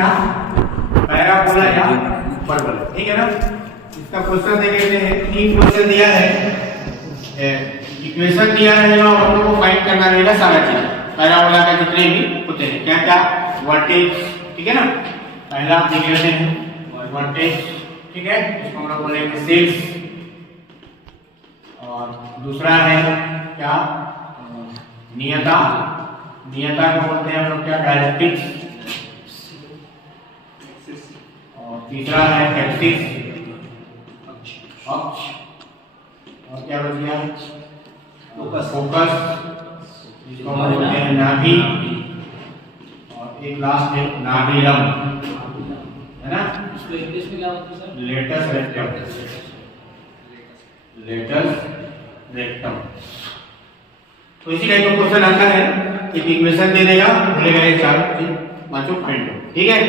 क्या पैराबोला या परवलय, ठीक है ना। इसका क्वेश्चन देख लेते हैं। तीन क्वेश्चन दिया है, इक्वेशन दिया रहेगा और हम लोग को फाइंड करना रहेगा सारा चीज पैराबोला का जितने भी होते हैं, क्या क्या वर्टेज, ठीक है ना। पहला आप देख लेते हैं वर्टेज, ठीक है, इसको हम लोग बोलेंगे सेल्स। और दूसरा है क्या नियता, नियता को बोलते हैं हम लोग क्या डायरेक्ट्रिक्स। और तीसरा है एक्सिस, अक्ष। और क्या बच गया फोकस, जिसको हम बोलते हैं नाभि। और एक लास्ट है नाभिलम, है ना। इसको इंग्लिश में क्या बोलते हैं sir? Latus rectum, latus rectum. तो इसी टाइप का क्वेश्चन आता है, एक इक्वेशन दे देगा, बोलेगा ये चार पांचों फाइंड करो, ठीक है।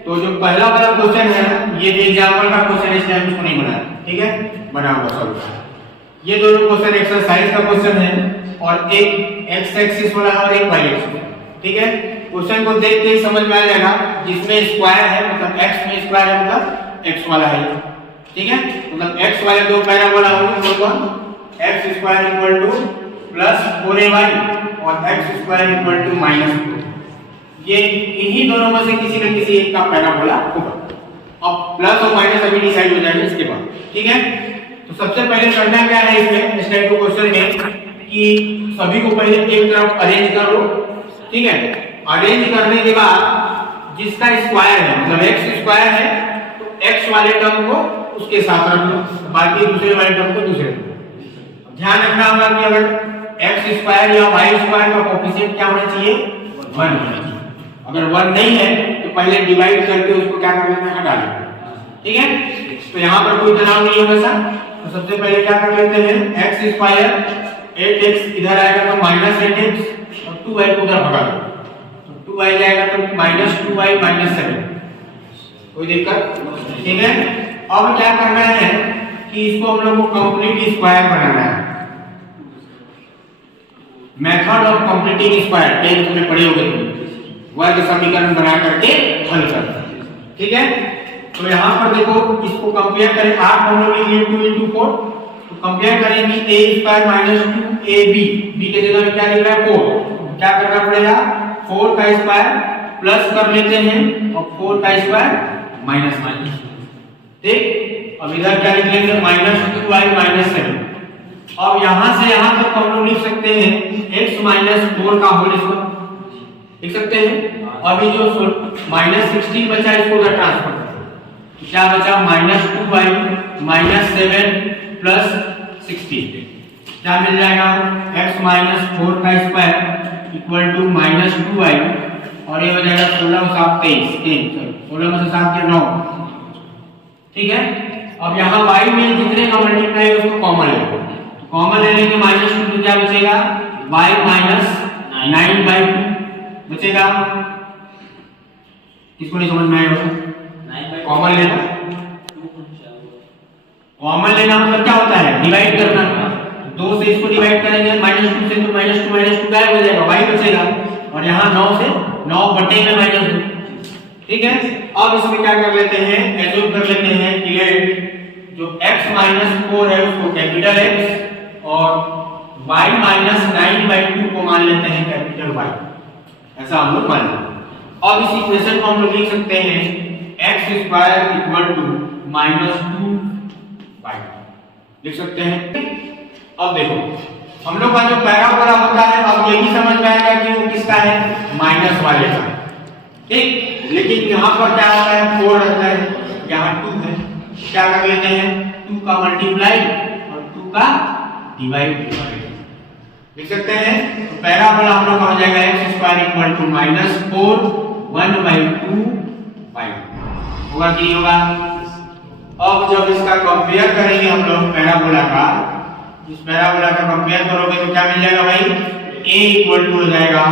तो जो पहला वाला क्वेश्चन है ये एग्जांपल का क्वेश्चन है, इसलिए हम इसको नहीं बनाया, ठीक है, बना हुआ सॉल्यूशन। ये दोनों क्वेश्चन एक्सरसाइज का क्वेश्चन है और एक एक्स एक्सिस वाला है और एक वाई एक्सिस, ठीक है। क्वेश्चन को देख के ही समझ में आ जाएगा, जिसमें स्क्वायर है मतलब एक्स में स्क्वायर है मतलब एक्स वाला है, ठीक है। मतलब एक्स वाले दो पैराबोला होंगे, तो X square equal to plus 4ay और X square equal to minus 4। ये इन्हीं दोनों में से किसी न किसी एक का पैराबोला होगा। अब प्लस और माइनस अभी डिसाइड हो जाएगा इसके बाद, ठीक है। तो सबसे पहले करना क्या है इसमें, इस टाइप के क्वेश्चन में, कि सभी को पहले एक तरफ अरेंज कर लो, ठीक है। अरेंज करने के बाद जिसका स्क्वायर है मतलब एक्स स्क्वायर है तो एक्स वाले टर्म को उसके साथ रख लो, बाकी दूसरे वाले टर्म को दूसरे। ध्यान रखना होगा कि अगर एक्स स्क्वायर या वाई स्क्वायर का कोएफिशिएंट क्या होना चाहिए, 1 होना चाहिए। अगर 1 नहीं है तो पहले डिवाइड करके उसको क्या कर लेना है, हटा लेना, ठीक है। तो यहाँ पर कोई तनाव नहीं होगा सर। तो सबसे पहले क्या कर लेते हैं, एक्स स्क्वायर 8x इधर आएगा तो माइनस 8x और 2y को उधर भगा दो, तो 2y जाएगा तो माइनस 2y माइनस 7, कोई दिक्कत, ठीक है। अब क्या करना है कि इसको हम लोग को कंप्लीट स्क्वायर बनाना है। Method of completing square 10th में पढ़े होंगे, वर्ग समीकरण बना करके हल करना, ठीक है। तो यहाँ पर देखो, इसको कंपेयर करें, 8 हम लोग लिख लिए 2 into 4, तो कंपेयर करेंगे a square minus 2ab, b के जगह में क्या लिख रहा है 4, क्या करना पड़ेगा 4 का स्क्वायर प्लस कर लेते हैं और 4 का स्क्वायर माइनस माइनस, ठीक। अब इधर क्या लिख लेंगे माइनस 2y माइनस 7। अब यहाँ से यहाँ तक हम लोग लिख सकते हैं x माइनस 4 का होल स्क्वायर लिख सकते हैं। अभी जो माइनस 16 बचा इसको उधर ट्रांसफर कर, क्या बचा माइनस 2y माइनस 7 प्लस 16, क्या मिल जाएगा x माइनस 4 का square equal to minus 2y और ये हो जाएगा 16 7 23, 16 में से 7 के 9, ठीक है। अब यहाँ y में जितने का मल्टीप्लाई है उसको कॉमन ले लो, कॉमन ले लेंगे माइनस 2 तो क्या बचेगा y माइनस 9/2 बचेगा। इसको नहीं समझ में आएगा, कॉमन लेना, कॉमन लेना मतलब क्या होता है डिवाइड करना, 2 से इसको डिवाइड करेंगे माइनस 2 से तो माइनस 2 गायब हो जाएगा, y बचेगा। और यहाँ 9 से 9 बटेगा माइनस 2, ठीक है। अब इसमें क्या कर लेते हैं, एज्यूम कर लेते हैं कि लेट जो x माइनस 4 है उसको कैपिटल X और y माइनस 9/2 को मान लेते हैं कैपिटल Y, ऐसा हम लोग मान लेते हैं। अब इस इक्वेशन को हम लोग लिख सकते हैं x square equal to minus 2y लिख सकते हैं। अब देखो हम लोग का जो पैराबोला होता है, अब ये भी समझ में आएगा कि वो किसका है, माइनस वाले का, ठीक। लेकिन यहाँ पर क्या होता है 4 रहता है, यहाँ 2 है, क्या कर लेते हैं 2 का मल्टीप्लाई और 2 का डिवाइड लिख सकते हैं। तो पैराबोला हम लोग का हो जाएगा x square equal to minus 4 1/2 y होगा कि होगा। अब जब इसका कंपेयर करेंगे हम लोग पैराबोला का, इस पैराबोला का कंपेयर करोगे तो क्या मिल जाएगा भाई, a इक्वल टू हो जाएगा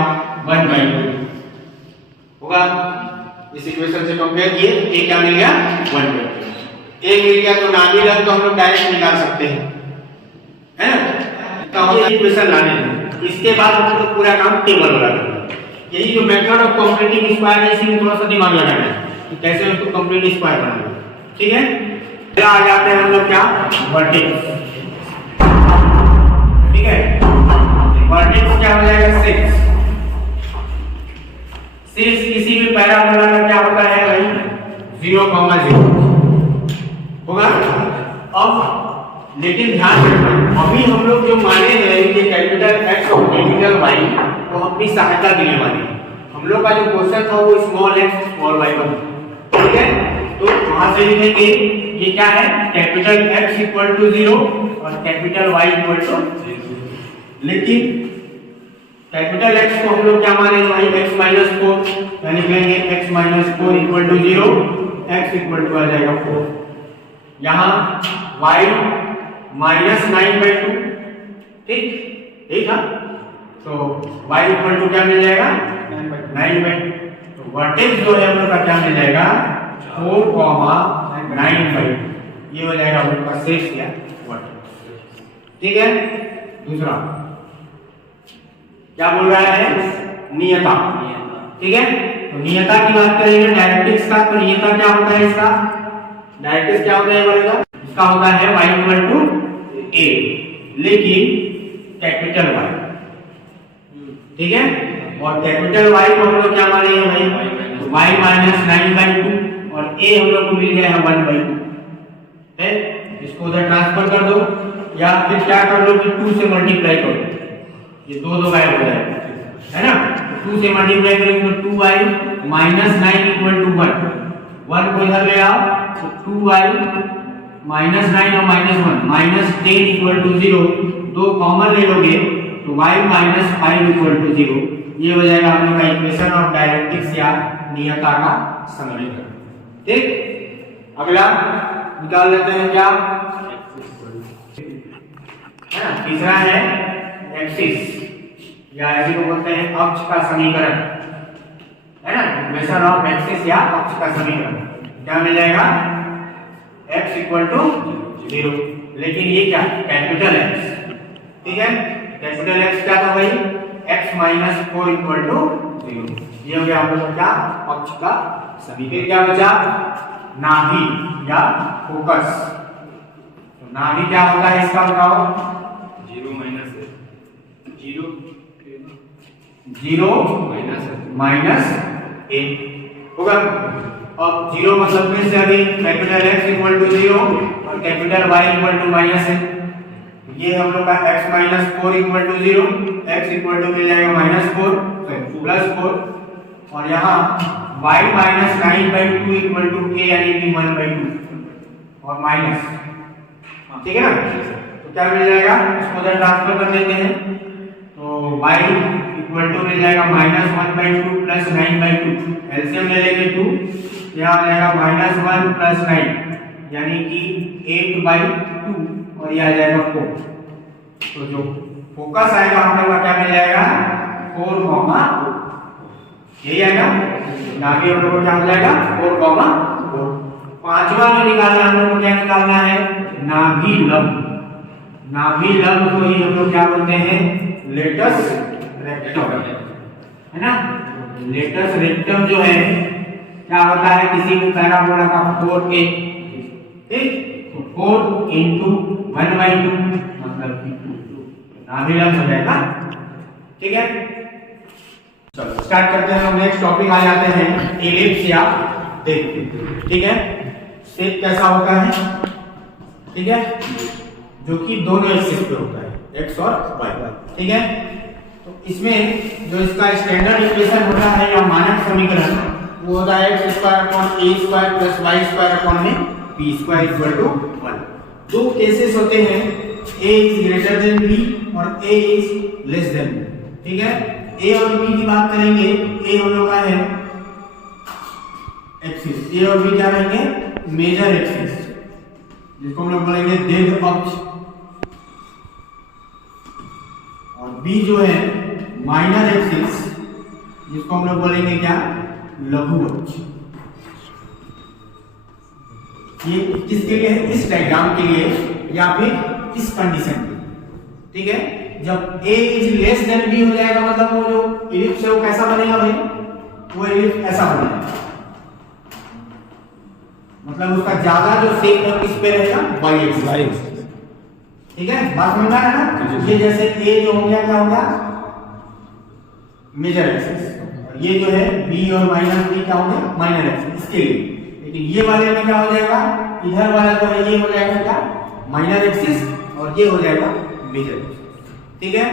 1/2 होगा। इस इक्वेशन से कंपेयर किए a क्या मिल गया 1/2, a मिल गया तो नाभिलम तो हम लोग डायरेक्ट निकाल सकते हैं, है ना। तो हम इक्वेशन लाने हैं, इसके बाद हम लोग पूरा काम टेबल वाला करेंगे। यही जो मेथड ऑफ कंप्लीटिंग स्क्वायर है, इसी में थोड़ा सा दिमाग लगाना है कि कैसे उसको कंप्लीट स्क्वायर बनाना है। ठीक है, पहला आ जाते हैं हम लोग क्या, वर्टेक्स। ठीक है, वर्टेक्स क्या हो जाएगा, 6। 6 किसी भी पैराबोला का क्या होता है भाई, 0, 0 होगा। अब लेकिन ध्यान रखना, अभी हम लोग जो माने हैं कि कैपिटल एक्स और कैपिटल वाई वो अपनी सहायता के लिए माने। हम लोग का जो क्वेश्चन था वो स्मॉल एक्स स्मॉल वाई पर, ठीक है। तो वहां से लिखेंगे ये क्या है, कैपिटल एक्स इक्वल टू 0 और कैपिटल वाई इक्वल टू 0। लेकिन कैपिटल एक्स को हम लोग क्या मानेंगे भाई, x माइनस 4, यानी लिखेंगे x minus 4 equal to 0, x equal to आ जाएगा 4। यहाँ y माइनस 9/2, ठीक, ठीक है। तो y इक्वल टू क्या मिल जाएगा, 9/2। तो वर्टेक्स जो है हम लोग का क्या मिल जाएगा, 4, 9/2। ये हो जाएगा हम लोग का शेष या वर्टेक्स। ठीक है, दूसरा क्या बोल रहा है, नियता। ठीक है, तो नियता की बात करेंगे डायरेक्ट्रिक्स का। तो नियता क्या होता है इसका, डायरेक्ट्रिक्स क्या होता है बोलेगा, इसका होता है y इक्वल टू a, लेकिन कैपिटल Y। ठीक है, और कैपिटल Y को हम लोग क्या मानेंगे भाई, y माइनस 9/2 और a हम लोग को मिल गया है 1/2 है। इसको उधर ट्रांसफर कर दो या फिर क्या कर दो कि 2 से मल्टीप्लाई कर दो, ये दो गायब हो जाएगा, है ना। 2 से मल्टीप्लाई करेंगे तो 2y माइनस 9 इक्वल टू 1 को इधर ले आओ, तो 2y माइनस 9 और -1 माइनस 10 इक्वल टू 0, दो कॉमन ले लोगे तो y माइनस 5 इक्वल टू 0। ये हो जाएगा हम लोग का इक्वेशन ऑफ डायरेक्ट्रिक्स या नियता का समीकरण। ठीक, अगला निकाल लेते हैं क्या, है ना, तीसरा है एक्सिस या इसी को बोलते हैं अक्ष का समीकरण, है ना। इक्वेशन ऑफ एक्सिस या अक्ष का समीकरण क्या मिल जाएगा, x इक्वल टू 0, लेकिन ये क्या, कैपिटल x। ठीक है, कैपिटल x क्या था भाई, x माइनस 4 इक्वल टू 0। ये हो गया हम लोग क्या, अक्ष का समीकरण। क्या बचा, नाभि या फोकस। तो नाभि क्या होता है इसका बताओ, 0 माइनस 1 होगा। अब 0 मतलब फिर से अभी कैपिटल x इक्वल टू 0 और कैपिटल y इक्वल टू -1। ये हम लोग का x minus 4 equal to 0, x equal to मिल जाएगा -4 प्लस 4 और यहाँ y minus 9/2 equal to a यानी कि 1/2 और माइनस, ठीक है ना। तो क्या मिल जाएगा, इसको उधर ट्रांसफर कर देते हैं, तो y इक्वल टू मिल जाएगा -1/2 प्लस 9/2, एलसीएम ले लेंगे 2, यहाँ आ जाएगा -1 प्लस 9 यानी कि 8/2 और ये आ जाएगा 4। तो जो फोकस आएगा हम लोग का क्या मिल जाएगा, 4, यही आएगा। नाभि हम लोग को क्या हो जाएगा, 4, 4। पांचवा जो निकालना है हम लोग को क्या निकालना है, नाभि लंब। नाभि लंब को ही हम लोग क्या बोलते हैं, लेटस रेक्टम, है ना। लेटस रेक्टम जो है क्या होता है, किसी भी पैराबोला का 4a, ठीक, तो 4 into 1/2 मतलब 2 नाभि लंब हो जाएगा। ठीक है, चलो स्टार्ट करते हैं। हम नेक्स्ट टॉपिक आ जाते हैं एलिप्स या देखते हैं। ठीक है, शेप कैसा होता है, ठीक है, जो कि दोनों एक्सिस पे होता है, x और y। ठीक है, तो इसमें जो इसका स्टैंडर्ड इक्वेशन होता है या मानक समीकरण वो होता है x² upon a² plus y² upon में b² इक्वल टू 1। दो केसेस होते हैं, a is greater than b और a is less than b। ठीक है, a और b की बात करेंगे, a हम लोग का है एक्सिस, a और b क्या रहेंगे, मेजर एक्सिस, जिसको हम लोग बोलेंगे दीर्घ अक्ष, और b जो है माइनर एक्सिस, जिसको हम लोग बोलेंगे क्या, लघु अक्ष। ये किसके लिए है, इस डायग्राम के लिए या फिर इस कंडीशन के लिए। ठीक है, जब a is less than b हो जाएगा मतलब वो जो इलिप्स है वो कैसा बनेगा भाई, वो इलिप्स ऐसा बनेगा, मतलब उसका ज्यादा जो शेप है किस पे रहेगा, y एक्सिस। ठीक है, बात समझ में आ रहा है ना। ये जैसे a जो हो गया क्या हो गया, मेजर एक्सिस, ये जो है b और माइनस b क्या हो गया, माइनर एक्सिस इसके लिए। लेकिन ये वाले में क्या हो जाएगा, इधर वाला जो है ये हो जाएगा क्या, माइनर एक्सिस, और ये हो जाएगा मेजर एक्सिस। ठीक है,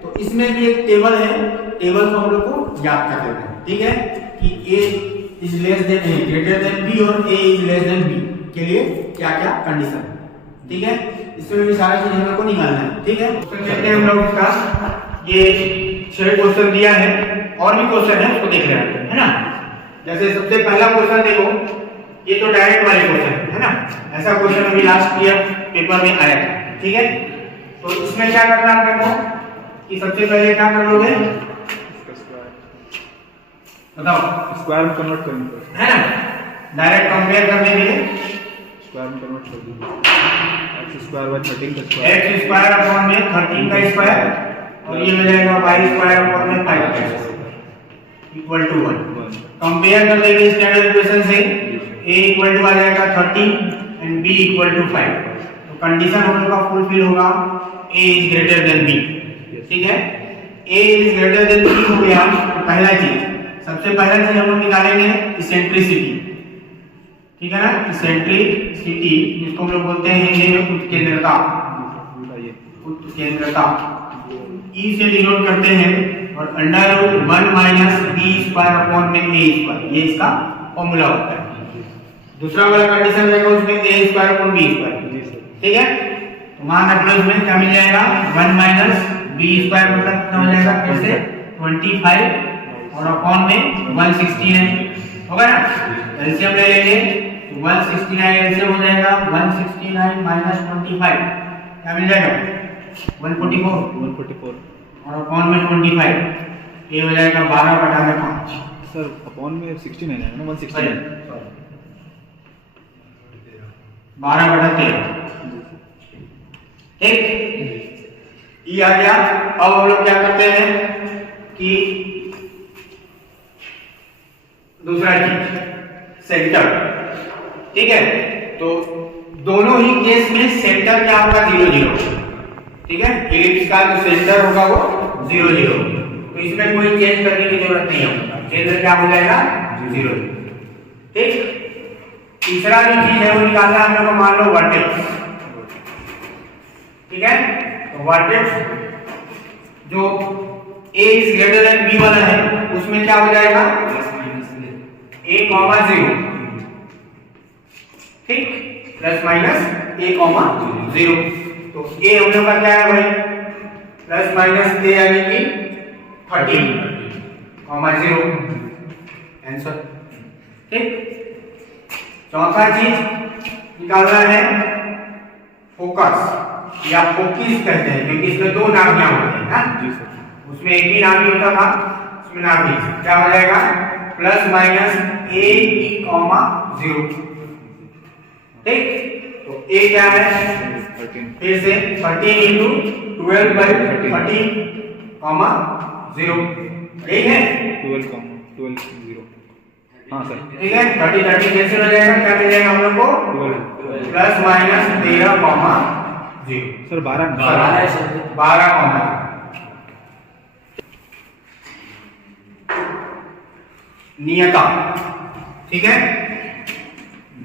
तो इसमें भी एक टेबल है, टेबल को हम लोग को याद कर लेना है। ठीक है, कि a is less than a greater than b और a is less than b के लिए क्या क्या कंडीशन है। ठीक है, इसमें भी सारी चीजें हम लोग को निकालना है। ठीक है, क्वेश्चन देखते हैं हम लोग इसका। ये 6 क्वेश्चन दिया है, और भी क्वेश्चन है उसको देख लेना है ना। जैसे सबसे पहला क्वेश्चन देखो, ये तो डायरेक्ट वाले क्वेश्चन है ना, ऐसा क्वेश्चन अभी लास्ट ईयर पेपर में आया था। ठीक है, तो इसमें क्या करना है आपको कि सबसे पहले क्या कर लोगे, बताओ, स्क्वायर में कन्वर्ट करेंगे है ना, डायरेक्ट कंपेयर करने के लिए स्क्वायर में कन्वर्ट कर देंगे। x स्क्वायर बाय 13 का स्क्वायर, x स्क्वायर अपॉन में 13 का स्क्वायर, और ये हो जाएगा y स्क्वायर अपॉन में 5 का स्क्वायर इक्वल टू 1। कंपेयर कर देंगे स्टैंडर्ड इक्वेशन से, a इक्वल टू आ जाएगा 13 एंड b इक्वल टू 5। तो कंडीशन हम लोग का फुलफिल होगा, a is greater than b। ठीक है, a is greater than b हो गया। तो पहला चीज, सबसे पहला चीज हम लोग निकालेंगे इसेंट्रिसिटी। ठीक है ना, इसेंट्रिसिटी जिसको हम लोग बोलते हैं हिंदी में उत्केंद्रता, उत्केंद्रता E से डिनोट करते हैं, और under root 1 minus B square upon में a स्क्वायर, ये इसका फॉर्मूला होता है। दूसरा वाला कंडीशन रहेगा उसमें a square upon b square. ठीक है, तो मान रखना इसमें क्या मिल जाएगा, 1 माइनस b स्क्वायर मतलब कितना हो जाएगा, कैसे 25 और अपॉन में 169 होगा ना। एलसीएम ले लेंगे, 169 एलसीएम हो जाएगा 169 माइनस 25 क्या मिल जाएगा, 144 और अपॉन में 25, ये हो जाएगा 12/5। सर अपॉन में 69 है ना, 169 12/13। ठीक, ये आ गया। अब हम लोग क्या करते हैं कि दूसरा चीज सेंटर। ठीक है, तो दोनों ही केस में सेंटर क्या होगा, 0 0। ठीक है, इलिप्स का जो सेंटर होगा वो 0 0, तो इसमें कोई चेंज करने की जरूरत नहीं है, सेंटर क्या हो जाएगा 0 0। ठीक, तीसरा जो चीज है वो निकालना है हम लोग को, मान लो वर्टेक्स। ठीक है, तो वर्टेक्स जो a is greater than b वाला है उसमें क्या हो जाएगा, a, 0। ठीक, प्लस माइनस a, 0। तो a हम लोग का क्या है भाई, प्लस माइनस a यानी कि 13, 0 आंसर। ठीक, चौथा चीज निकालना है फोकस या फोकिस कहते हैं, क्योंकि इसमें 2 नाभियां होती हैं ना, उसमें एक ही नाभि होता था, इसमें नाभि क्या हो जाएगा, प्लस माइनस a, 0। ठीक, तो a क्या है, फिर से 13 इंटू 12/13, 0। ठीक है, 12 0। हाँ सर, ठीक है, 30 कैसे हो जाएगा, क्या मिल जाएगा हम लोग को, प्लस माइनस 13, 0। सर 12 नियता। ठीक है,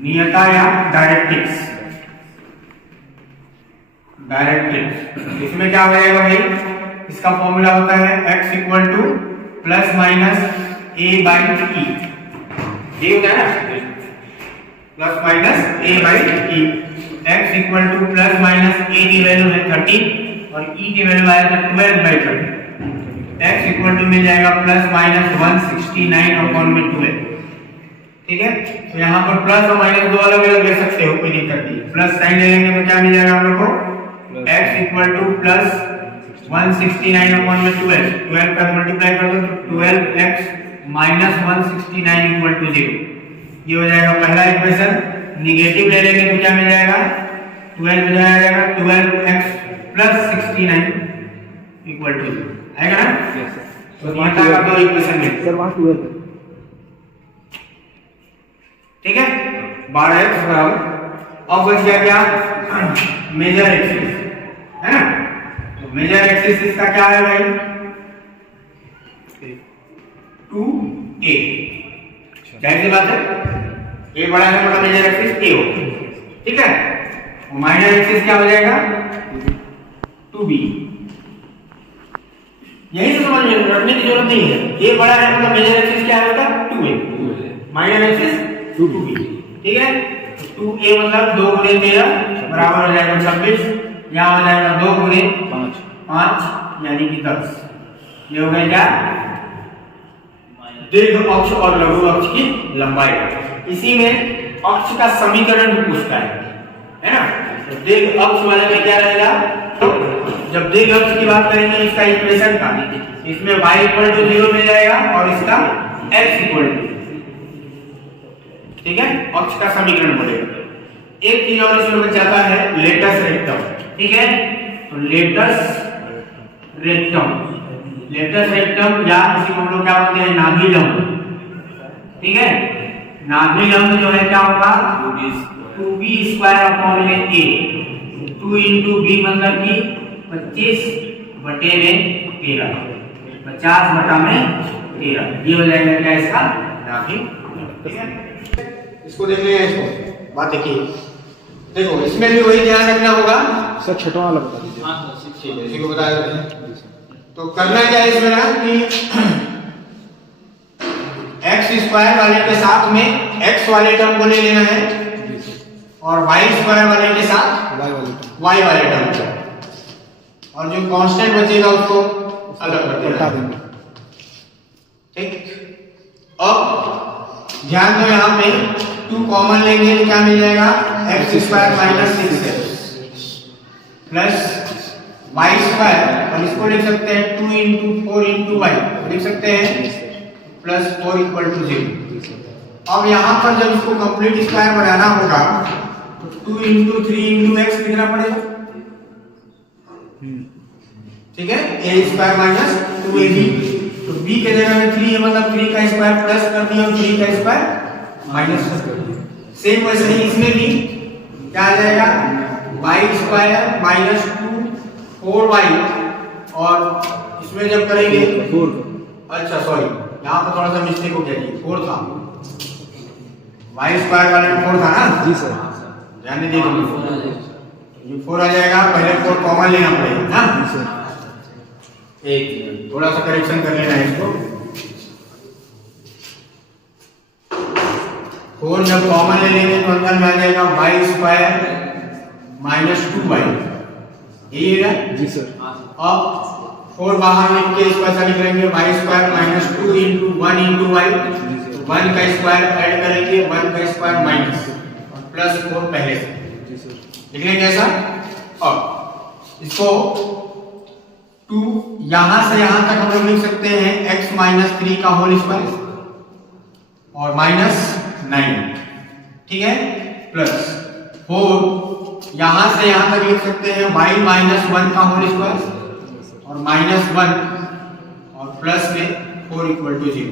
नियता या डायरेक्ट्रिक्स। डायरेक्ट्रिक्स इसमें क्या हो जाएगा भाई, इसका फॉर्मूला होता है x equal to plus minus a by e। ये होता है ना, plus minus a by e। x equal to plus minus a की वैल्यू है 30 और e की वैल्यू आया था 12/30। x इक्वल टू मिल जाएगा प्लस माइनस 169 अपॉन में 12। ठीक है, तो यहाँ पर प्लस और माइनस दो अलग अलग ले सकते हो, कोई दिक्कत नहीं। प्लस साइन ले लेंगे तो क्या मिल जाएगा हम लोग को, x equal to plus 169 upon में 12 का मल्टीप्लाई कर दो तो 12x माइनस 169 इक्वल टू 0। ये हो जाएगा पहला इक्वेशन। निगेटिव ले लेंगे तो क्या मिल जाएगा, 12 हो जाएगा 12x प्लस 69 इक्वल टू 0 आएगा ना। Yes sir. तो यहाँ तक आप दो इक्वेशन में सर वहाँ 12 है। ठीक है 12x बराबर अब बच गया क्या मेजर एक्सिस है ना। तो मेजर एक्सिस इसका क्या है भाई 2a जाहिर सी बात है a बड़ा है मतलब मेजर एक्सिस a हो ठीक है। माइनर एक्सिस क्या हो जाएगा 2b यही तो समझ में रखने की जरूरत नहीं है। a बड़ा है मतलब मेजर एक्सिस क्या होगा 2a माइनर एक्सिस 2b ठीक है। 2a मतलब 2 गुणे 13 बराबर हो जाएगा 26 यहाँ हो जाएगा 2 गुणे 5 यानी कि 10 ये हो गया क्या दीर्घ अक्ष और लघु अक्ष की लंबाई। इसी में अक्ष का समीकरण भी पूछता है ना। तो दीर्घ अक्ष वाले में क्या रहेगा तो जब दीर्घ अक्ष की बात करेंगे इसका इक्वेशन का इसमें y इक्वल टू 0 मिल जाएगा और इसका x इक्वल टू ठीक है अक्ष का समीकरण बनेगा। एक चीज और इसमें बचाता है लेटस रेक्टम ठीक है। तो लेटस रेक्टम या इसी को हम लोग क्या बोलते हैं नाभि लंब ठीक है। नाभि लंब जो है क्या होगा 2b स्क्वायर अपॉन में a 2 into b मतलब कि 25 बटे में 13 50 बटा में 13 ये हो जाएगा क्या इसका नाभि ठीक है। इसको देख लेंगे इसको बात देखिए देखो इसमें भी वही ध्यान रखना होगा। सर छठवां वाला बता दीजिए। हाँ सर ठीक है इसी को बता देते हैं। तो करना क्या है इसमें ना कि x स्क्वायर वाले के साथ में x वाले टर्म को ले लेना है और y स्क्वायर वाले के साथ y वाले टर्म को और जो कांस्टेंट बचेगा उसको अलग कर देना ठीक। अब ध्यान दो यहाँ पे 2 कॉमन लेंगे तो क्या मिल जाएगा x square minus 6x plus y square और इसको लिख सकते हैं 2 into 4 into y लिख सकते हैं प्लस 4 इक्वल टू 0। अब यहाँ पर जब इसको कंप्लीट स्क्वायर बनाना होगा तो 2 into 3 into x लिखना पड़ेगा ठीक है। a स्क्वायर माइनस 2ab तो b के जगह में 3 है मतलब 3 का स्क्वायर प्लस कर दिया और 3 का स्क्वायर माइनस कर दिया। सेम वैसे ही इसमें भी क्या आ जाएगा y स्क्वायर माइनस 2 4y और इसमें जब करेंगे अच्छा सॉरी यहाँ पर थोड़ा सा मिस्टेक हो गया जी 4 था y स्क्वायर वाले में 4 था ना जी सर ध्यान दीजिए ये 4 आ जाएगा पहले 4 कॉमन लेना पड़ेगा ना जी सर। एक मिनट थोड़ा सा करेक्शन कर लेना है इसको 4 जब कॉमन ले लेंगे तो अंदर में आ जाएगा y स्क्वायर माइनस 2y यही है जी सर। अब 4 बाहर लिख के इसको ऐसा लिख लेंगे y square minus 2 into 1 into y 1 का स्क्वायर ऐड करेंगे 1 का स्क्वायर माइनस और प्लस 4 पहले से लिख लेंगे ऐसा। अब इसको 2 यहां से यहां तक हम लोग लिख सकते हैं x माइनस 3 का होल स्क्वायर और माइनस 9 ठीक है प्लस 4 यहां से यहां तक लिख सकते हैं y माइनस 1 का होल स्क्वायर और माइनस 1 और प्लस में 4 इक्वल टू 0।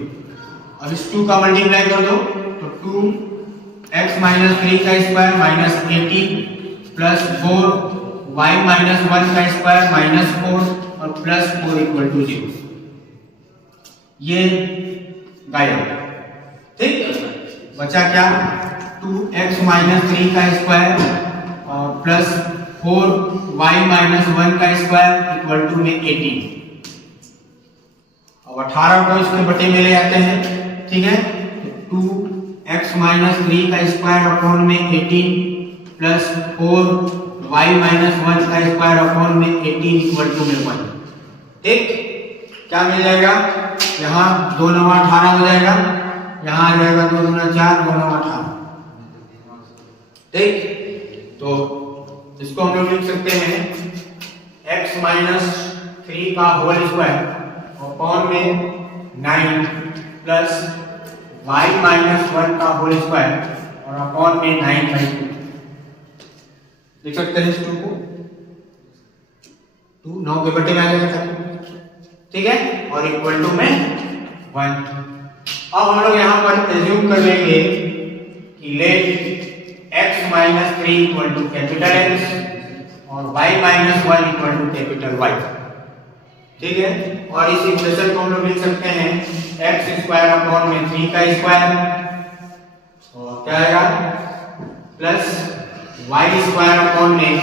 अब इस 2 का मल्टीप्लाई कर दो तो 2 x माइनस 3 का square minus 18 plus 4 y minus 1 का स्क्वायर माइनस 4 और प्लस 4 इक्वल टू 0 ये गायब ठीक। बचा क्या 2x माइनस 3 का स्क्वायर और प्लस 4y माइनस 1 का स्क्वायर इक्वल टू में 18। अब 18 को इसके बटे में ले आते हैं ठीक है। तो 2x माइनस 3 का स्क्वायर अपॉन में 18 प्लस 4y माइनस 1 का स्क्वायर अपॉन में 18 इक्वल टू में 1 ठीक। क्या मिल जाएगा यहाँ 2 9 18 हो जाएगा यहाँ आ जाएगा 2 2 4 2 9 18 ठीक। तो इसको हम लोग लिख सकते हैं x माइनस 3 का होल स्क्वायर अपॉन में 9 प्लस y माइनस 1 का होल स्क्वायर और अपॉन में 9/2 लिख सकते हैं इस 2 को 2 9 के बटे में आ जाएगा ठीक है, और इक्वल टू में 1। अब हम लोग यहाँ पर एज्यूम कर लेंगे कि let x minus 3 equal to capital X और y minus 1 equal to capital Y। ठीक है, और इस इक्वेशन को हम लोग लिख सकते हैं x स्क्वायर अपॉन में 3 का स्क्वायर और क्या आएगा प्लस y स्क्वायर अपॉन में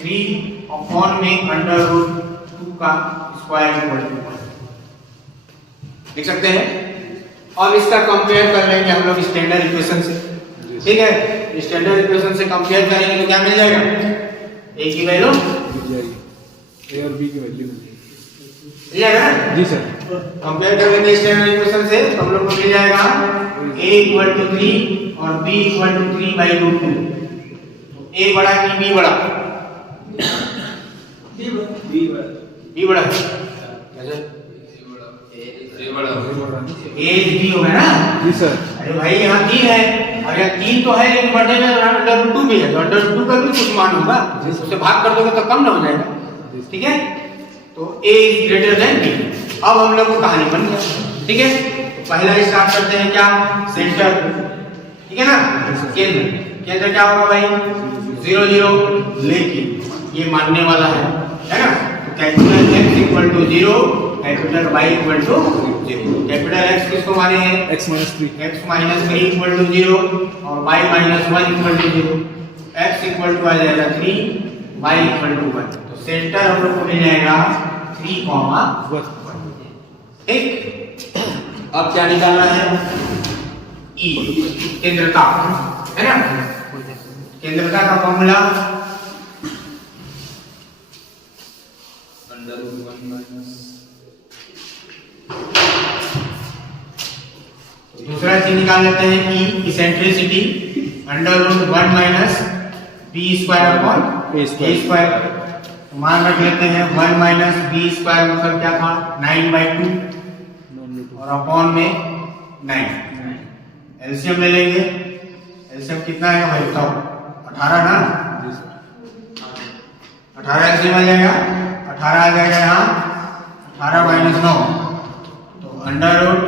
3 अपॉन में अंडर रूट 2 का स्क्वायर इक्वल टू 1 लिख सकते हैं। अब इसका कंपेयर कर लेंगे हम लोग स्टैंडर्ड इक्वेशन से। ठीक है, स्टैंडर्ड इक्वेशन से कंपेयर करेंगे तो क्या मिल जाएगा, a की वैल्यू मिल जाएगी, a और b की वैल्यू मिल जाएगा ना जी सर। कंपेयर कर लेंगे स्टैंडर्ड इक्वेशन से तो हम लोग को मिल जाएगा a इक्वल टू 3 और b equal to 3 by root 2। तो a बड़ा कि b बड़ा, b बड़ा कैसे a b होगा ना जी सर। अरे भाई यहाँ 3 है और यहाँ 3 तो है लेकिन बड़े में अंडर रूट 2 भी है तो अंडर रूट 2 का भी कुछ मान होगा, उससे भाग कर दोगे तो कम ना हो जाएगा। ठीक है, तो a is greater than b। अब हम लोग को कहानी बन गया। ठीक है, तो पहला स्टार्ट करते हैं क्या, सेंटर। ठीक है ना, केंद्र। केंद्र क्या होगा भाई 0 0, लेकिन ये मानने वाला है ना। तो capital x equal to 0, capital y equal to 0। Capital x किसको माने हैं x माइनस 3 इक्वल टू 0 और y minus 1 equal to 0। x equal to आ जाएगा 3, y इक्वल टू 1। तो सेंटर हम लोग को मिल जाएगा 3, 1। ठीक, अब क्या निकालना है, E केंद्रता है ना। केंद्रता का फॉर्मूला दूसरा चीज निकाल लेते हैं कि eccentricity under root 1 minus B square upon A square. मान रख लेते हैं 1 माइनस बी स्क्वायर मतलब क्या था 9/2 और अपॉन में 9। एलसीएम ले लेंगे, एलसीएम कितना आएगा भाई बताओ, 18 ना। 18 एलसीएम आ जाएगा, 18 आ जाएगा यहाँ 18 माइनस 9 तो अंडर रूट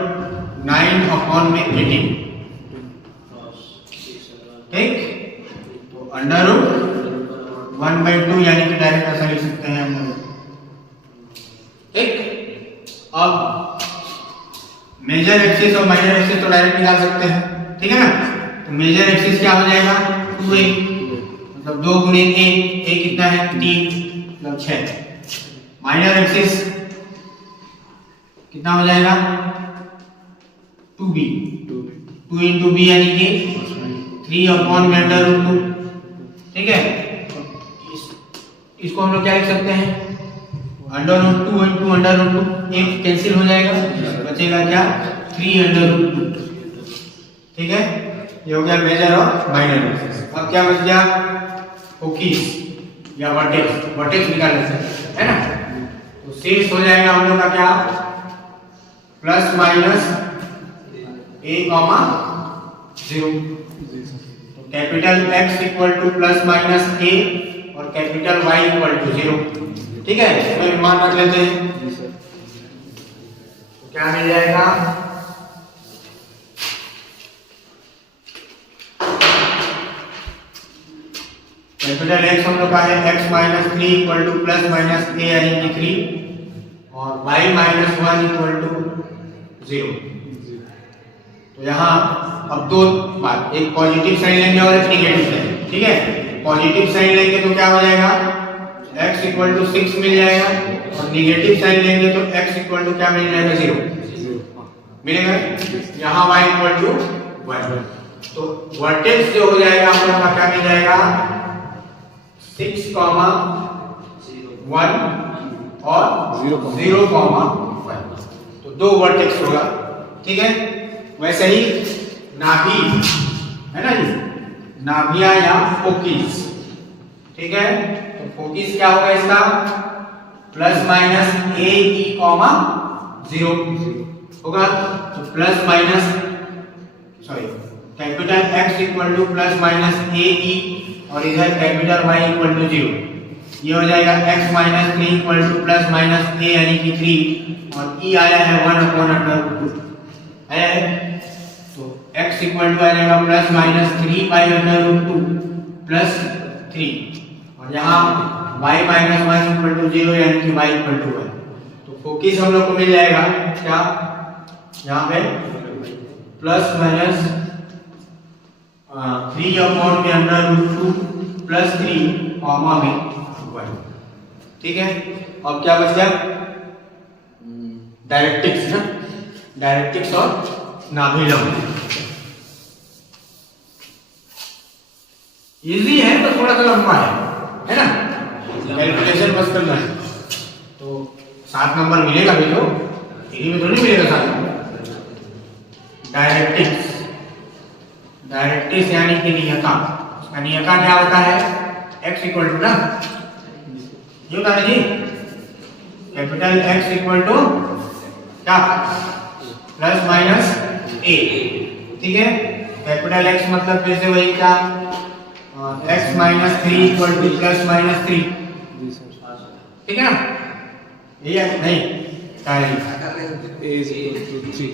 9 अपॉन में 18। ठीक, तो अंडर रूट 1/2 यानी कि डायरेक्ट ऐसा लिख सकते हैं हम लोग। ठीक, अब मेजर एक्सिस और माइनर एक्सिस तो डायरेक्ट निकाल सकते हैं। ठीक है ना, तो मेजर एक्सिस क्या हो जाएगा 2a मतलब 2 गुणे a कितना है 3 मतलब 6। माइनर एक्सिस कितना हो जाएगा 2b 2 इंटू बी यानी कि 3 अपॉन में अंडर रूट 2। ठीक है, इसको हम लोग क्या लिख सकते हैं under root 2 into under root 2, एक कैंसिल हो जाएगा, बचेगा क्या 3 अंडर रूट 2। ठीक है, ये हो गया मेजर और माइनर एक्सिस। अब क्या बच गया फोकस या वर्टेक्स, वर्टेक्स निकाल लेते हैं है ना। तो शीर्ष हो जाएगा हम लोग का क्या प्लस माइनस a, 0। तो capital X equal to plus minus a और कैपिटल Y इक्वल टू 0। ठीक है, इसमें मान रख लेते हैं तो क्या मिल जाएगा कैपिटल X हम लोग का है x minus 3 equal to plus minus a यानी कि 3 और y माइनस 1 इक्वल टू 0। तो यहाँ अब दो बात, एक पॉजिटिव साइन लेंगे और एक नेगेटिव साइन। ठीक है, पॉजिटिव साइन लेंगे तो क्या हो जाएगा x इक्वल टू 6 मिल जाएगा और नेगेटिव साइन लेंगे तो x इक्वल टू क्या मिल जाएगा 0 मिलेगा। यहाँ y इक्वल टू 1। तो वर्टेक्स जो हो जाएगा हम लोग का क्या मिल जाएगा 6, 1 और 0,1। तो दो वर्टेक्स होगा। ठीक है, वैसे ही नाभि है ना जी, नाभिया या फोकिस। ठीक है, तो फोकिस क्या होगा इसका प्लस माइनस a e, 0 होगा। तो plus minus capital X equal to plus minus a e और इधर कैपिटल Y इक्वल टू 0। ये हो जाएगा x minus 3 equal to plus minus a यानी कि 3 और e आया है 1/√2 आया है। तो x इक्वल टू आ जाएगा प्लस माइनस 3/√2 प्लस 3 और यहाँ y माइनस 1 इक्वल टू 0 यानी कि y इक्वल टू 1। तो फोकिस हम लोग को मिल जाएगा क्या यहाँ पे प्लस माइनस 3/√2 प्लस 3 कॉमा में 1। ठीक है, अब क्या बच गया डायरेक्ट्रिक्स ना, डायरेक्ट्रिक्स और नाभिलंब। इजी है तो थोड़ा सा लंबा है ना, कैलकुलेशन बस करना है। तो 7 नंबर मिलेगा भी तो थ्री में थोड़ी मिलेगा 7 नंबर। डायरेक्ट्रिक्स, डायरेक्ट्रिक्स यानी कि नियता, उसका नियता क्या होता है x इक्वल टू ना, ये होता है G capital X equal to क्या प्लस माइनस a। ठीक है, कैपिटल X मतलब फिर से वही क्या x minus 3 equal to plus minus 3। ठीक है ना, ये नहीं क्या है a is equal to 3।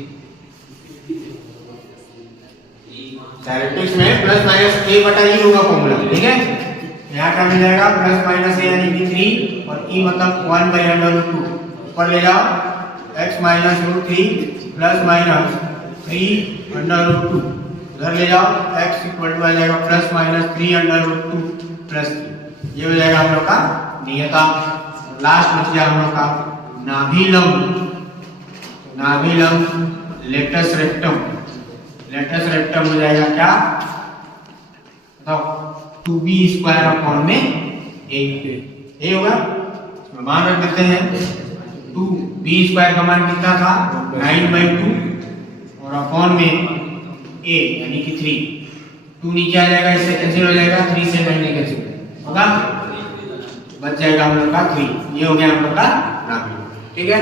Directrix में प्लस माइनस a बटा e होगा फॉर्मूला। ठीक है, यहाँ क्या मिल जाएगा प्लस माइनस a यानी कि 3 और e मतलब 1/√2 ऊपर ले जाओ x माइनस √3 प्लस माइनस 3/√2 उधर ले जाओ x इक्वल टू आ जाएगा प्लस माइनस 3/√2 प्लस 3। ये हो जाएगा हम लोग का नियता। लास्ट बच गया हम लोग का नाभिलंब। नाभिलंब लेटस रेक्टम, लेटस रेक्टम हो जाएगा क्या बताओ 2b² में a होगा। मान रख देते हैं 2b² का मान कितना था 9/2 और अपॉन में a यानी कि 3। 2 नीचे आ जाएगा, इससे कैंसिल हो जाएगा, 3 से 9 कैंसिल होगा, बच जाएगा हम लोग का 3। ये हो गया हम लोग का नाभिलंब। ठीक है।